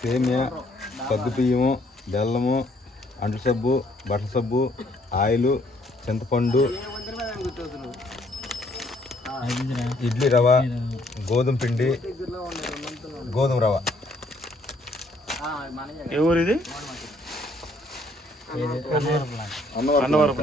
సేమ్య పద్దు బియ్యము బెల్లము అంటు సబ్బు బట్టల సబ్బు ఆయిలు చింతపండు ఇడ్లీ రవ గోధుమ పిండి గోధుమ రవ ఏ అన్నవరపు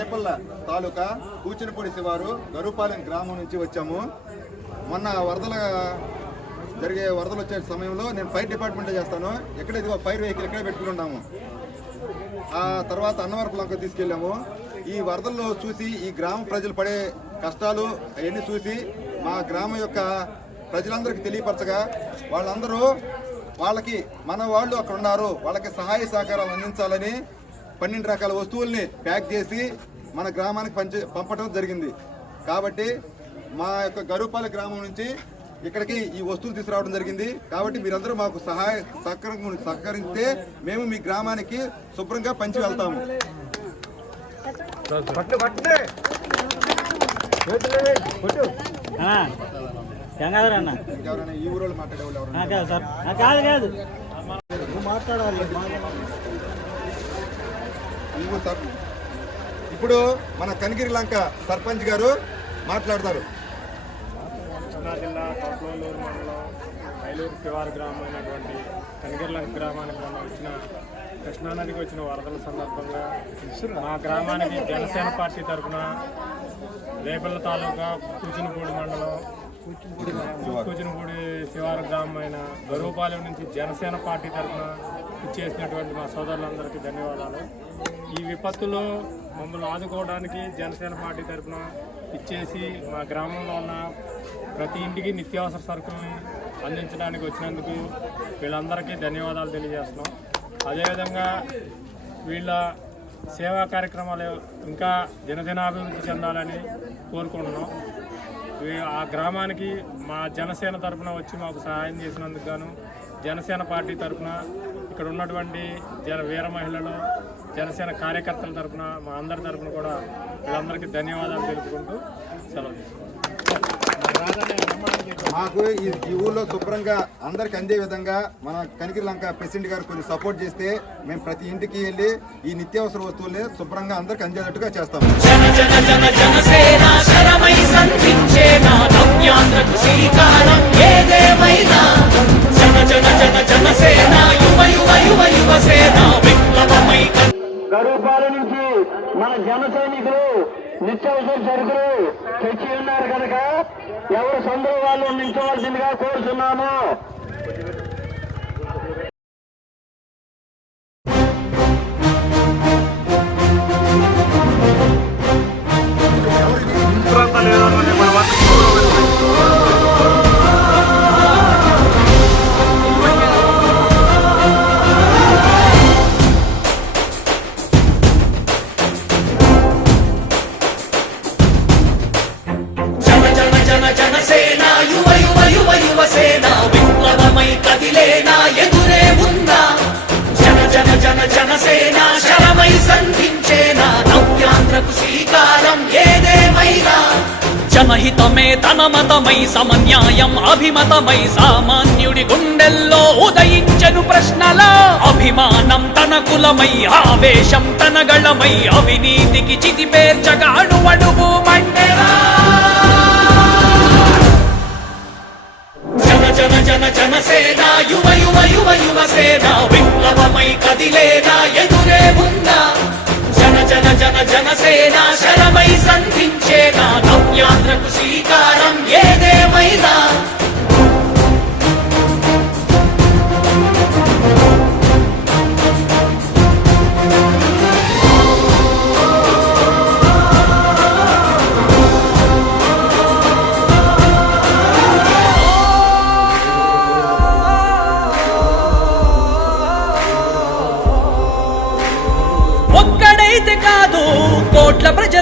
రేపల్ల తాలూకా కూచినపూడి శివారు గరుపాలెం గ్రామం నుంచి వచ్చాము. మొన్న వరదల జరిగే వరదలు వచ్చే సమయంలో నేను ఫైర్ డిపార్ట్మెంట్లో చేస్తాను. ఎక్కడ ఇదిగో ఫైర్ వెహికల్ ఇక్కడే పెట్టుకుంటున్నాము. ఆ తర్వాత అన్నవరపు లంక తీసుకెళ్ళాము. ఈ వరదల్లో చూసి ఈ గ్రామ ప్రజలు పడే కష్టాలు అవన్నీ చూసి మా గ్రామం యొక్క ప్రజలందరికీ తెలియపరచగా వాళ్ళందరూ వాళ్ళకి మన వాళ్ళు అక్కడ ఉన్నారు వాళ్ళకి సహాయ సహకారాలు అందించాలని పన్నెండు రకాల వస్తువుల్ని ప్యాక్ చేసి మన గ్రామానికి పంచి పంపడం జరిగింది. కాబట్టి మా యొక్క గరుపాల గ్రామం నుంచి ఇక్కడికి ఈ వస్తువులు తీసుకురావడం జరిగింది. కాబట్టి మీరందరూ మాకు సహాయ సహకరం సహకరిస్తే మేము మీ గ్రామానికి శుభ్రంగా పంచి వెళ్తాము. గంగాధర్ అన్న. ఎవరైనా ఈ ఊరోళ్ళు మాట్లాడే వాళ్ళు ఎవరైనా ఆ, కాదు కాదు సర్ ఇప్పుడు మన కనిగిరి లంక సర్పంచ్ గారు మాట్లాడతారు. కృష్ణా జిల్లా తోటలూరు మండలం ఐలూరు శివారు గ్రామం అయినటువంటి కనిగిర్లంక గ్రామానికి మనం వచ్చిన కృష్ణానదికి వచ్చిన వరదల సందర్భంగా మా గ్రామానికి జనసేన పార్టీ తరఫున రేపల్ల తాలూకా కూచినపూడి మండలం కూచినపూడి శివారు గ్రామం అయిన గరువుపాలెం నుంచి జనసేన పార్టీ తరఫున ఇచ్చేసినటువంటి మా సోదరులందరికీ ధన్యవాదాలు. ఈ విపత్తులో మమ్మల్ని ఆదుకోవడానికి జనసేన పార్టీ తరఫున ఇచ్చేసి మా గ్రామంలో ఉన్న ప్రతి ఇంటికి నిత్యావసర సరుకులను అందించడానికి వచ్చినందుకు వీళ్ళందరికీ ధన్యవాదాలు తెలియజేస్తున్నాం. అదేవిధంగా వీళ్ళ సేవా కార్యక్రమాలు ఇంకా దినదినాభివృద్ధి చెందాలని కోరుకుంటున్నాం. ఆ గ్రామానికి మా జనసేన తరఫున వచ్చి మాకు సహాయం చేసినందుకు గాను జనసేన పార్టీ తరపున ఇక్కడ ఉన్నటువంటి జన వీర మహిళలు జనసేన కార్యకర్తల తరపున మా అందరి తరపున కూడా వీళ్ళందరికీ ధన్యవాదాలు తెలుపుకుంటూ సెలవు మాకు ఈ ఈ ఊర్లో శుభ్రంగా అందరికి అందే విధంగా మన కనిగిరి లంక ప్రెసిడెంట్ గారు కొంచెం సపోర్ట్ చేస్తే మేము ప్రతి ఇంటికి వెళ్ళి ఈ నిత్యావసర వస్తువుల్ని శుభ్రంగా అందరికి అందేటట్టుగా చేస్తాము జనసేన యువ యువ యువ యువ సేన మన జన సైనికులు నిత్యావసర సరుకులు తెచ్చి ఉన్నారు కనుక ఎవరు సొంత వాళ్ళు నించవలసిందిగా కోరుతున్నాము. జనసేన శరమై సంధించేనా? నవ్యాంధ్రకు శ్రీకారం ఏదేమైనా జనహితమే తన మతమై సమన్యాయం అభిమతమై సామాన్యుడి గుండెల్లో ఉదయించను ప్రశ్నల. అభిమానం తన కులమై ఆవేశం తన గళమై అవినీతికి చితి పేర్చగా అడువడుగు మండెరా జన జన జన జనసేన యువ యువ యువ యువ సేన విప్లవ జనసేన శరమై సంధించేనా నవ్యాంధ్రకు శ్రీకారం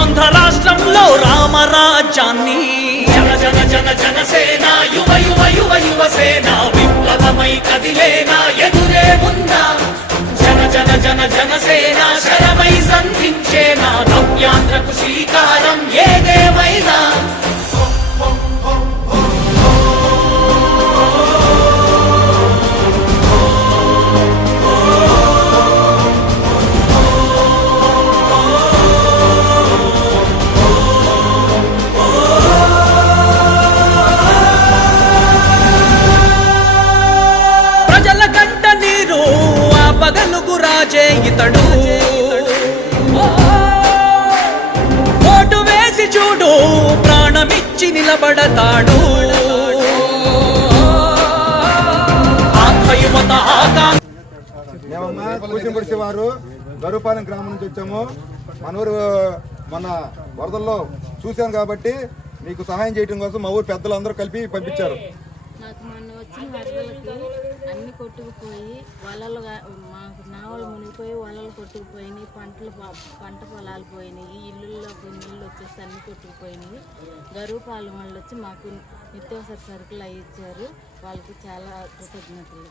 ఆంధ్ర రాష్ట్రంలో రామరాజ్యాన్ని. జన జన జన జనసేన యువ యువ యువ యువసేన విప్లవమై కదిలేనా ఎదురే ఉందా జన జన జన జనసేన శరమై సంధించేనా? నవ్యాంధ్రకు శ్రీకారం ఏదేమైనా? ప్రాణమిచ్చి నిలబడతాడు. మేమమ్మా కూచిపూడి శివారు గరుపాలెం గ్రామం నుంచి వచ్చాము. మన ఊరు మన వరదల్లో చూశాను కాబట్టి మీకు సహాయం చేయడం కోసం మా ఊరు పెద్దలు అందరూ కలిపి పంపించారు నాకు మొన్న వచ్చిన వరదలకి అన్ని కొట్టుకుపోయి వలలు మాకు నావలు మునిగిపోయి వలలు కొట్టుకుపోయినాయి పంటలు పంట పొలాలు పోయినాయి ఇల్లుల్లోకి నీళ్ళు వచ్చేసి అన్ని కొట్టుకుపోయినాయి. గరువు పాలు వాళ్ళు వచ్చి మాకు నిత్యావసర సరుకులు అవి ఇచ్చారు. వాళ్ళకి చాలా కృతజ్ఞతలు.